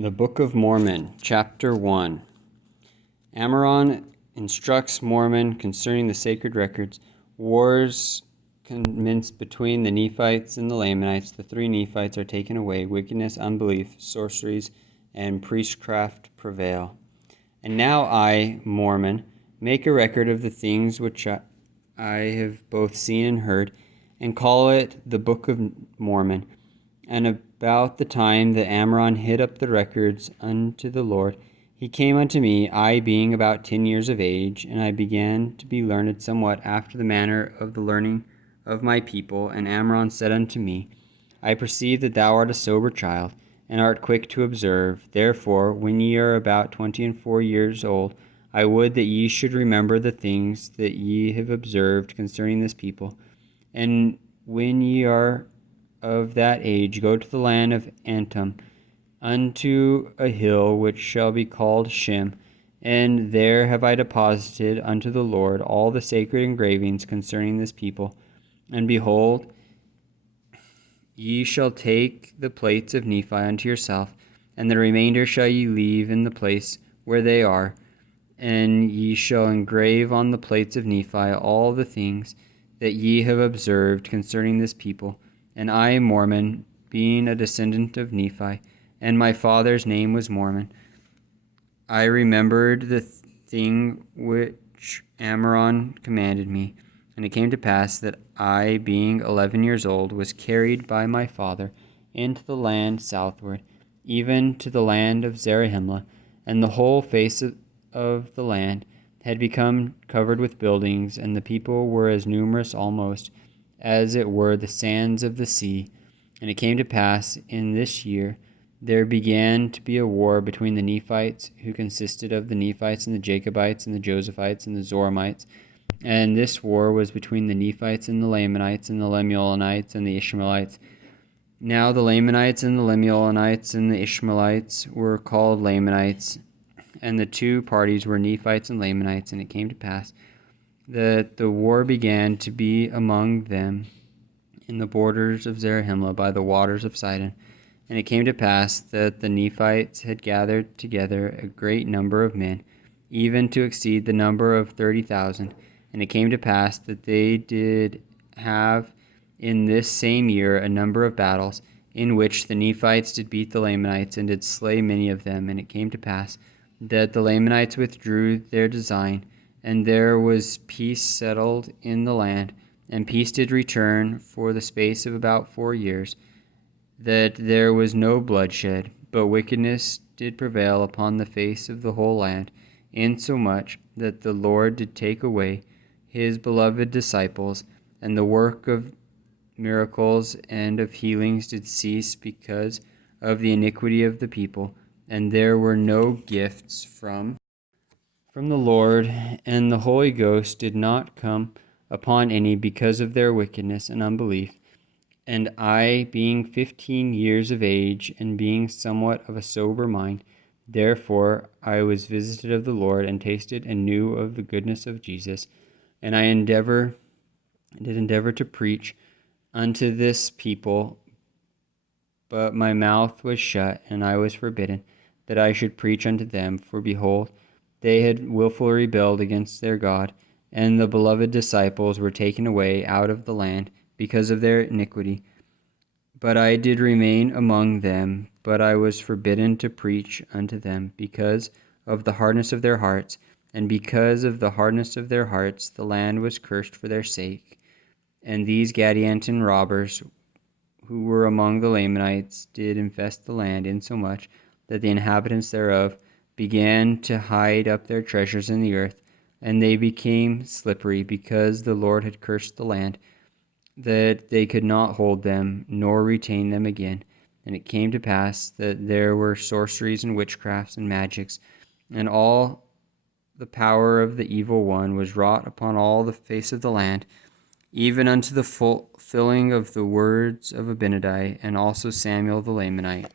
The Book of Mormon, Chapter 1. Ammoron instructs Mormon concerning the sacred records. Wars commence between the Nephites and the Lamanites. The three Nephites are taken away. Wickedness, unbelief, sorceries, and priestcraft prevail. And now I, Mormon, make a record of the things which I have both seen and heard, and call it the Book of Mormon. And about the time that Ammoron hid up the records unto the Lord, he came unto me, I being about 10 years of age, and I began to be learned somewhat after the manner of the learning of my people. And Ammoron said unto me, I perceive that thou art a sober child, and art quick to observe. Therefore, when ye are about 24 years old, I would that ye should remember the things that ye have observed concerning this people. And when ye are of that age, go to the land of Antum, unto a hill which shall be called Shem, and there have I deposited unto the Lord all the sacred engravings concerning this people. And behold, ye shall take the plates of Nephi unto yourself, and the remainder shall ye leave in the place where they are, and ye shall engrave on the plates of Nephi all the things that ye have observed concerning this people. And I, Mormon, being a descendant of Nephi, and my father's name was Mormon, I remembered the thing which Ammoron commanded me. And it came to pass that I, being 11 years old, was carried by my father into the land southward, even to the land of Zarahemla, and the whole face of the land had become covered with buildings, and the people were as numerous almost as it were the sands of the sea. And it came to pass in this year there began to be a war between the Nephites, who consisted of the Nephites and the Jacobites and the Josephites and the Zoramites. And this war was between the Nephites and the Lamanites and the Lemuelites and the Ishmaelites. Now the Lamanites and the Lemuelites and the Ishmaelites were called Lamanites, and the two parties were Nephites and Lamanites. And it came to pass that the war began to be among them in the borders of Zarahemla by the waters of Sidon. And it came to pass that the Nephites had gathered together a great number of men, even to exceed the number of 30,000. And it came to pass that they did have in this same year a number of battles, in which the Nephites did beat the Lamanites, and did slay many of them. And it came to pass that the Lamanites withdrew their design, and there was peace settled in the land, and peace did return for the space of about 4 years, that there was no bloodshed, but wickedness did prevail upon the face of the whole land, insomuch that the Lord did take away his beloved disciples, and the work of miracles and of healings did cease because of the iniquity of the people, and there were no gifts from the Lord, and the Holy Ghost did not come upon any because of their wickedness and unbelief. And I, being 15 years of age, and being somewhat of a sober mind, therefore I was visited of the Lord, and tasted and knew of the goodness of Jesus. And I did endeavor to preach unto this people, but my mouth was shut, and I was forbidden that I should preach unto them. For behold, they had wilfully rebelled against their God, and the beloved disciples were taken away out of the land because of their iniquity. But I did remain among them, but I was forbidden to preach unto them because of the hardness of their hearts. And because of the hardness of their hearts, the land was cursed for their sake. And these Gadianton robbers, who were among the Lamanites, did infest the land, insomuch that the inhabitants thereof began to hide up their treasures in the earth, and they became slippery, because the Lord had cursed the land, that they could not hold them, nor retain them again. And it came to pass that there were sorceries and witchcrafts and magics, and all the power of the evil one was wrought upon all the face of the land, even unto the fulfilling of the words of Abinadi, and also Samuel the Lamanite.